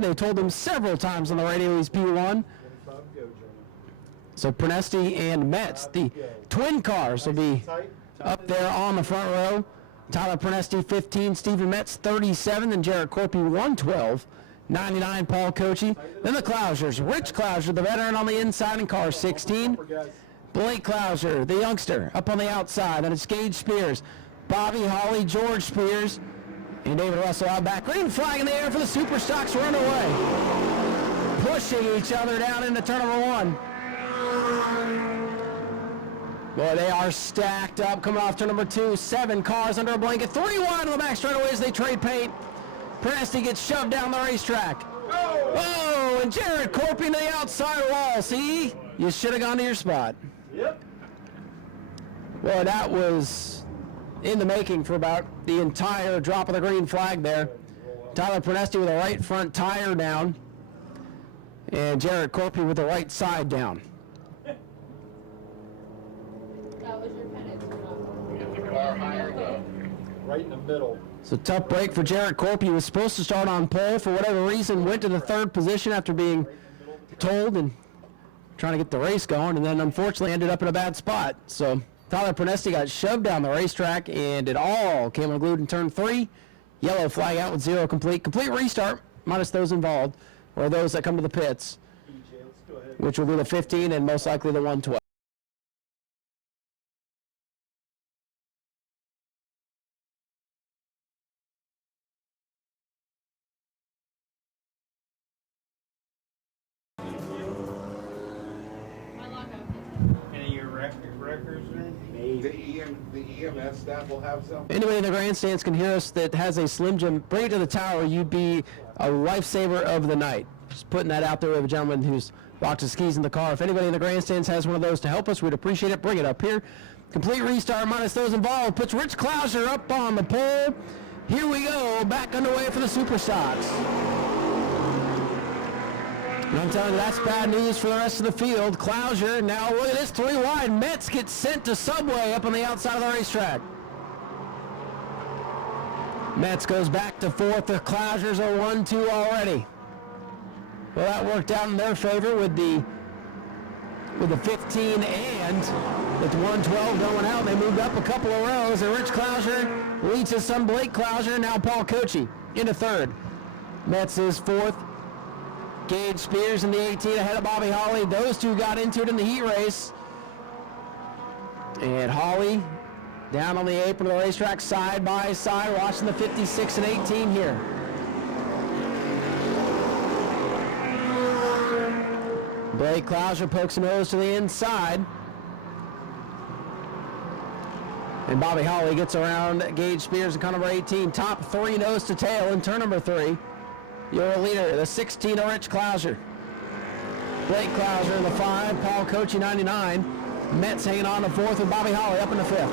They told him several times on the radio he's P1. So Prunesti and Metz, the twin cars, will be up there on the front row. Tyler Prunesti, 15, Stephen Metz, 37, and Jared Corpy, 112. 99, Paul Kochi. Then the Clousers. Rich Clouser, the veteran on the inside in car 16. Blake Clouser, the youngster, up on the outside. And it's Gage Spears, Bobby Holly, George Spears, and David Russell out back. Green flag in the air for the Super Stocks runaway. Pushing each other down into turn number 1. Boy, they are stacked up coming off turn number 2. 7 cars under a blanket. 3 wide on the back straightaways. They trade paint. Prunesti gets shoved down the racetrack. Oh, and Jared Corpy to the outside wall. See, you should have gone to your spot. Yep. Boy, that was in the making for about the entire drop of the green flag there. Tyler Prunesti with the right front tire down, and Jared Corpy with the right side down. That was your pennant. Get the car higher, though. Right in the middle. So tough break for Jared Corpy. He was supposed to start on pole. For whatever reason, went to the 3rd position after being told and trying to get the race going, and then unfortunately ended up in a bad spot. So Tyler Prunesti got shoved down the racetrack, and it all came unglued in turn 3. Yellow flag out with 0 complete. Complete restart, minus those involved, or those that come to the pits, which will be the 15 and most likely the 112. The EMS staff will have some. Anybody in the grandstands can hear us that has a Slim Jim, bring it to the tower. You'd be a lifesaver of the night. Just putting that out there. We have a gentleman who's locked his skis in the car. If anybody in the grandstands has one of those to help us, we'd appreciate it. Bring it up here. Complete restart minus those involved. Puts Rich Clouser up on the pole. Here we go. Back underway for the Super Stocks. And I'm telling you, that's bad news for the rest of the field. Clouser, now look at this, 3 wide. Metz gets sent to Subway up on the outside of the racetrack. Metz goes back to 4th. The Clousers are 1-2 already. Well, that worked out in their favor with the 15 and with the 112 going out. They moved up a couple of rows. And Rich Clouser leads his son Blake Clouser, now Paul Kochi into 3rd. Metz is 4th. Gage Spears in the 18 ahead of Bobby Holly. Those two got into it in the heat race. And Holly down on the apron of the racetrack side by side, watching the 56 and 18 here. Blake Clouser pokes a nose to the inside. And Bobby Holly gets around Gage Spears in car number 18. Top 3 nose to tail in turn number 3. Your leader, the 16 of Rich Clouser. Blake Clouser in the 5, Paul Kochi 99. Metz hanging on to 4th with Bobby Holly up in the 5th.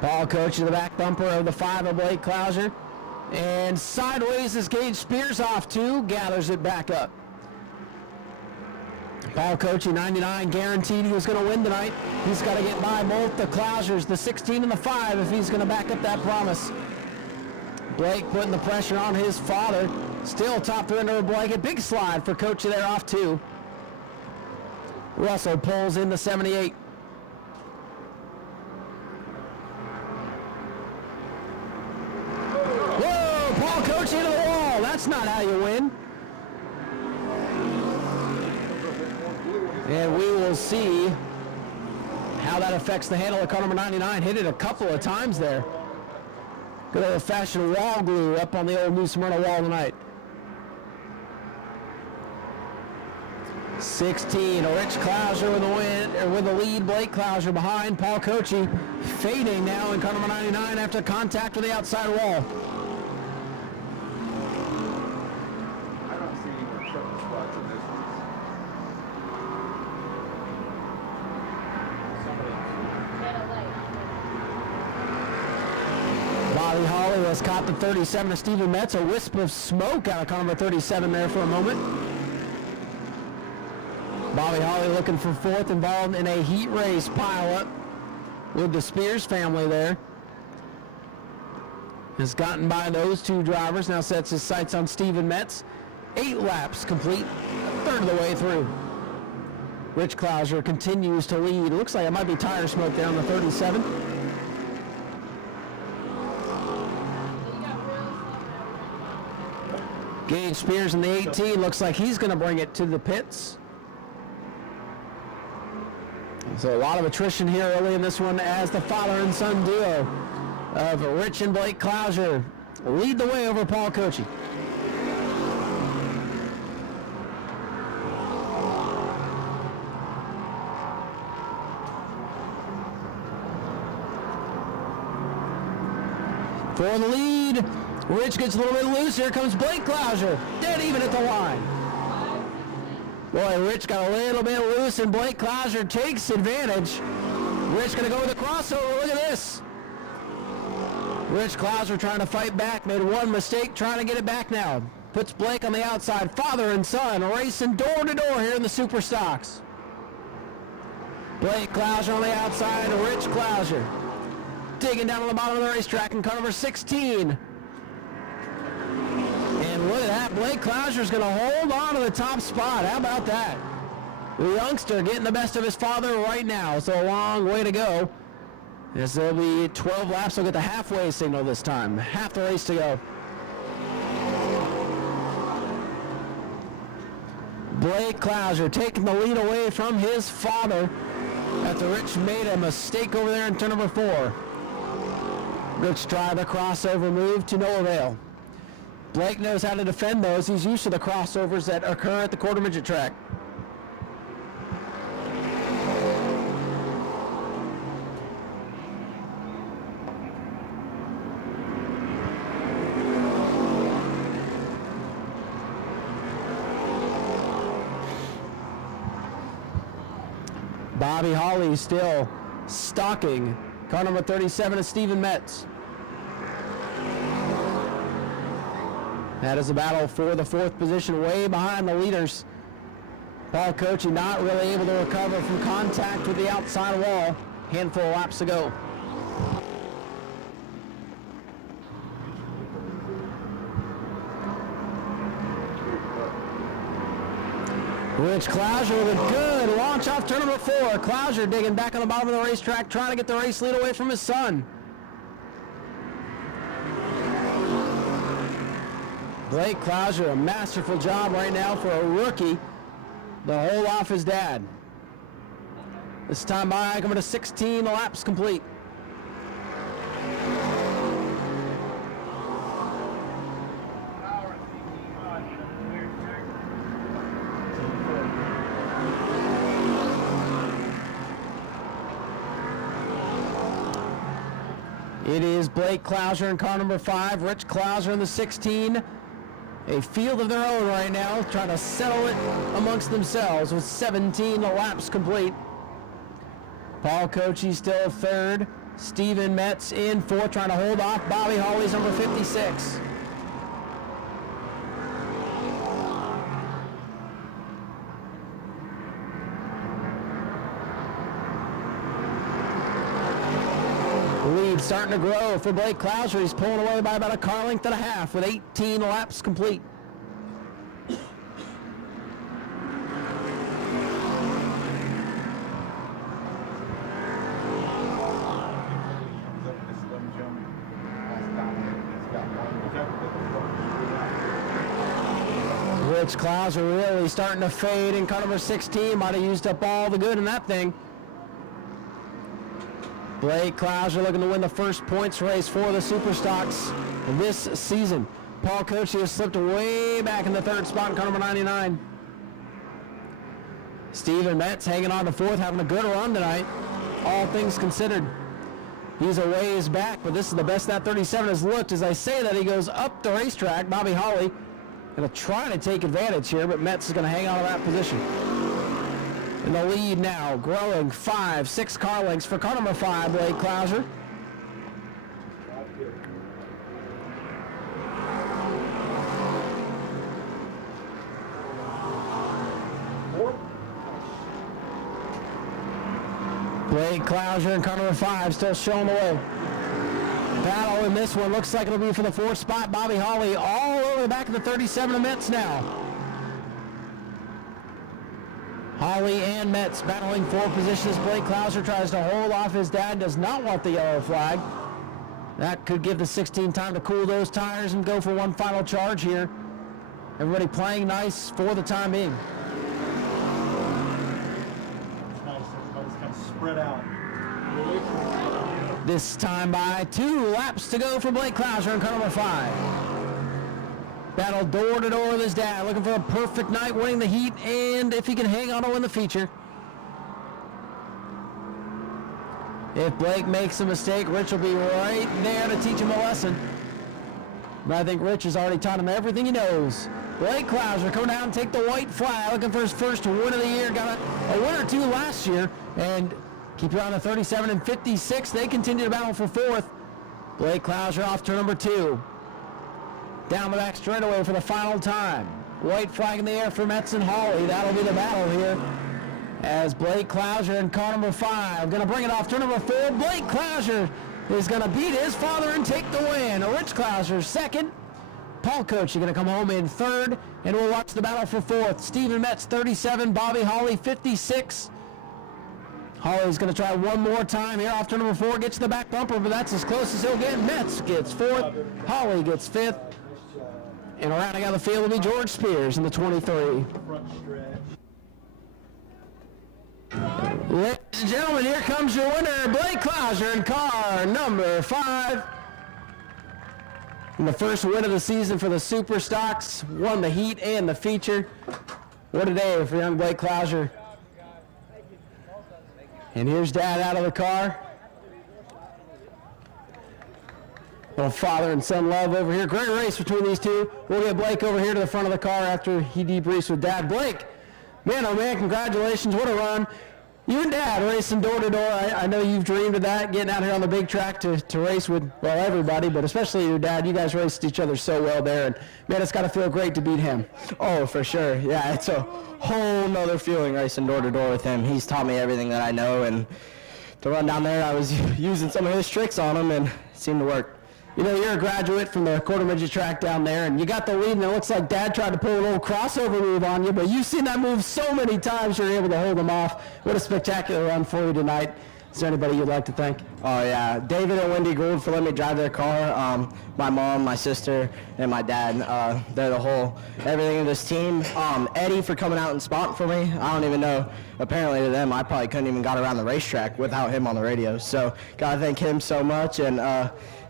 Paul Kochi, the back bumper of the 5 of Blake Clouser. And sideways as Gage Spears off 2, gathers it back up. Paul Kochi 99, guaranteed he was going to win tonight. He's got to get by both the Clousers, the 16 and the 5, if he's going to back up that promise. Blake putting the pressure on his father. Still top 3 under a blanket. Big slide for Kochi there off 2. Russell pulls in the 78. Whoa, Paul Kochi into the wall. That's not how you win. And we will see how that affects the handle of car number 99. Hit it a couple of times there. Good old-fashioned wall glue up on the old New Smyrna wall tonight. 16, Rich Clouser with the win, or with the lead. Blake Clouser behind. Paul Kochi fading now in car number 99 after contact with the outside wall. I don't see any more shuttle spots in this one. Bobby Holly has caught the 37 of Stephen Metz. A wisp of smoke out of car number 37 there for a moment. Bobby Holly looking for 4th, involved in a heat race pileup with the Spears family there. has gotten by those two drivers. Now sets his sights on Steven Metz. 8 laps complete, a third of the way through. Rich Klauser continues to lead. It looks like it might be tire smoke there on the 37. Gage Spears in the 18. Looks like he's going to bring it to the pits. So a lot of attrition here early in this one as the father and son duo of Rich and Blake Klauser lead the way over Paul Kochi. For the lead, Rich gets a little bit loose. Here comes Blake Klauser, dead even at the line. Boy, Rich got a little bit loose, and Blake Klauser takes advantage. Rich gonna go with the crossover. Look at this. Rich Klauser trying to fight back, made one mistake, trying to get it back now. Puts Blake on the outside. Father and son racing door to door here in the Super Stocks. Blake Klauser on the outside, Rich Klauser digging down on the bottom of the racetrack in car number 16. And look at that, Blake Klauser's going to hold on to the top spot. How about that? The youngster getting the best of his father right now. So a long way to go. This will be 12 laps. We'll get the halfway signal this time. Half the race to go. Blake Klauser taking the lead away from his father after Rich made a mistake over there in turn number 4. Rich tried the crossover move to no avail. Blake knows how to defend those. He's used to the crossovers that occur at the quarter midget track. Bobby Hawley still stalking car number 37 is Steven Metz. That is a battle for the 4th position, way behind the leaders. Paul Kochi not really able to recover from contact with the outside wall. Handful of laps to go. Rich Klauser with a good launch off turn number 4. Klauser digging back on the bottom of the racetrack, trying to get the race lead away from his son. Blake Klauser, a masterful job right now for a rookie to hold off his dad. This time by Agmt to 16 laps complete. It is Blake Klauser in car number 5, Rich Klauser in the 16. A field of their own right now, trying to settle it amongst themselves with 17 laps complete. Paul Kochi still 3rd. Steven Metz in 4th, trying to hold off Bobby Hawley's number 56. Lead starting to grow for Blake Klauser. He's pulling away by about a car length and a half with 18 laps complete. Rich Klauser really starting to fade in car number 16. Might have used up all the good in that thing. Blake Klauser looking to win the first points race for the Super Stocks this season. Paul Kochi has slipped way back in the 3rd spot in car number 99. Steven Metz hanging on to 4th, having a good run tonight, all things considered. He's a ways back, but this is the best that 37 has looked. As I say that, he goes up the racetrack. Bobby Hawley going to try to take advantage here, but Metz is going to hang on to that position. In the lead now, growing 5-6 car lengths for car number 5, Blake Klauser. Blake Klauser in car number 5 still showing the way. battle in this one. Looks like it'll be for the 4th spot. Bobby Holly all over the back of the 37 of Metz now. Holly and Metz battling for positions. Blake Klauser tries to hold off his dad, does not want the yellow flag. That could give the 16 time to cool those tires and go for one final charge here. Everybody playing nice for the time being. It's nice, everybody's kind of spread out. This time by 2 laps to go for Blake Klauser in car number 5. Battle door to door with his dad, looking for a perfect night, winning the heat, and if he can hang on to win the feature. If Blake makes a mistake, Rich will be right there to teach him a lesson. But I think Rich has already taught him everything he knows. Blake Klauser coming down and take the white flag, looking for his first win of the year. Got a win or two last year, and keep it on the 37 and 56. They continue to battle for 4th. Blake Klauser off turn number 2. Down the back straightaway for the final time. White flag in the air for Metz and Holly. That'll be the battle here. As Blake Klauser in car number 5. Going to bring it off turn number 4. Blake Klauser is going to beat his father and take the win. Rich Klauser 2nd. Paul Coach going to come home in 3rd. And we'll watch the battle for 4th. Stephen Metz 37. Bobby Holly 56. Holly's going to try one more time here off turn number 4. Gets the back bumper, but that's as close as he'll get. Metz gets 4th. Holly gets 5th. And rounding out the field will be George Spears in the 23. Ladies and gentlemen, here comes your winner, Blake Klauser in car number 5. And the first win of the season for the Super Stocks. Won the heat and the feature. What a day for young Blake Klauser. And here's Dad out of the car. Little father and son love over here. Great race between these two. We'll get Blake over here to the front of the car after he debriefs with Dad. Blake, man, oh man, congratulations. What a run. You and Dad racing door to door. I know you've dreamed of that, getting out here on the big track to race with, well, everybody, but especially your dad. You guys raced each other so well there, and man, it's got to feel great to beat him. Oh, for sure. Yeah, it's a whole nother feeling racing door to door with him. He's taught me everything that I know, and to run down there, I was using some of his tricks on him, and it seemed to work. You know, you're a graduate from the quarter midget track down there, and you got the lead, and it looks like Dad tried to pull a little crossover move on you, but you've seen that move so many times you're able to hold him off. What a spectacular run for you tonight. Is there anybody you'd like to thank? Oh, yeah. David and Wendy Gould for letting me drive their car. My mom, my sister, and my dad. They're the whole everything of this team. Eddie for coming out and spotting for me. I don't even know. Apparently to them, I probably couldn't even got around the racetrack without him on the radio. So got to thank him so much. And,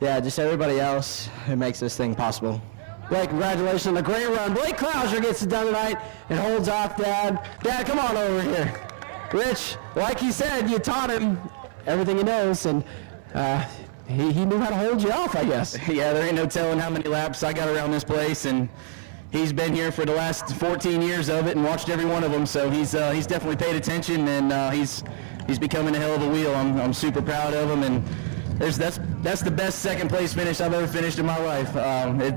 yeah, just everybody else who makes this thing possible. Blake, congratulations on a great run. Blake Klauser gets it done tonight and holds off Dad. Dad, come on over here. Rich, like he said, you taught him everything he knows, and he knew how to hold you off, I guess. Yeah, there ain't no telling how many laps I got around this place, and he's been here for the last 14 years of it and watched every one of them, so he's definitely paid attention, and he's becoming a hell of a wheel. I'm super proud of him, and that's the best second place finish I've ever finished in my life.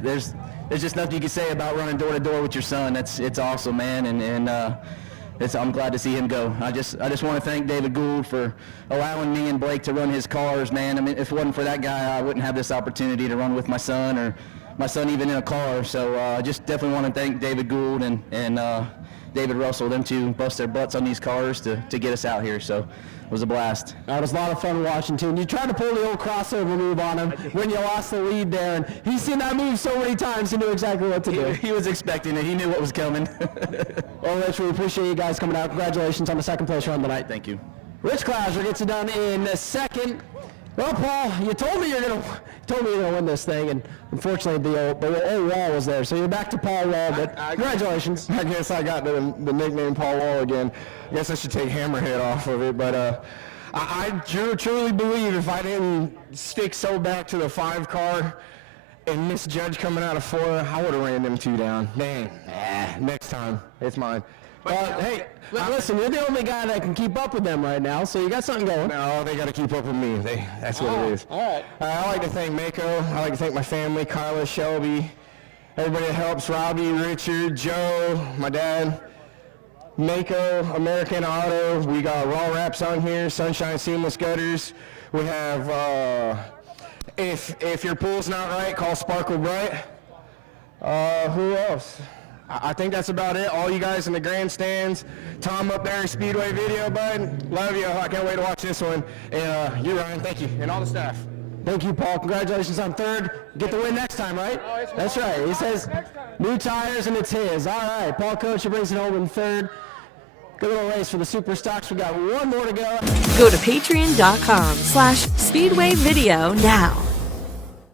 There's just nothing you can say about running door to door with your son. It's awesome, man, and I'm glad to see him go. I just want to thank David Gould for allowing me and Blake to run his cars, man. I mean, if it wasn't for that guy, I wouldn't have this opportunity to run with my son, or my son even in a car. So I just definitely want to thank David Gould and David Russell. Them two bust their butts on these cars to get us out here. So it was a blast. It was a lot of fun watching, too. And you tried to pull the old crossover move on him when you lost the lead there. And he's seen that move so many times, he knew exactly what to do. He was expecting it. He knew what was coming. Well, Rich, we appreciate you guys coming out. Congratulations on the second place run tonight. Thank you. Rich Klauser gets it done in second. Well, Paul, you told me you're gonna win this thing, and unfortunately the old Wall was there, so you're back to Paul Wall. But congratulations. I guess I got the nickname Paul Wall again. I guess I should take Hammerhead off of it, but I truly believe if I didn't stick so back to the 5 car and misjudge coming out of 4, I would have ran them 2 down. Man, next time it's mine. Hey, listen, you're the only guy that can keep up with them right now, so you got something going. No, they got to keep up with me. That's what it is. All right. I like to thank Mako. I like to thank my family, Carla, Shelby, everybody that helps, Robbie, Richard, Joe, my dad, Mako, American Auto. We got Raw Wraps on here, Sunshine Seamless Gutters. We have If your pool's not right, call Sparkle Bright. Who else? I think that's about it. All you guys in the grandstands. Tom up there, Speedway video, bud. Love you. I can't wait to watch this one. And you, Ryan, thank you. And all the staff. Thank you, Paul. Congratulations on third. Get the win next time, right? That's right. He says new tires and it's his. All right. Paul Couture brings it home in third. Good little race for the Super Stocks. We got one more to go. Go to patreon.com/Speedway Video now.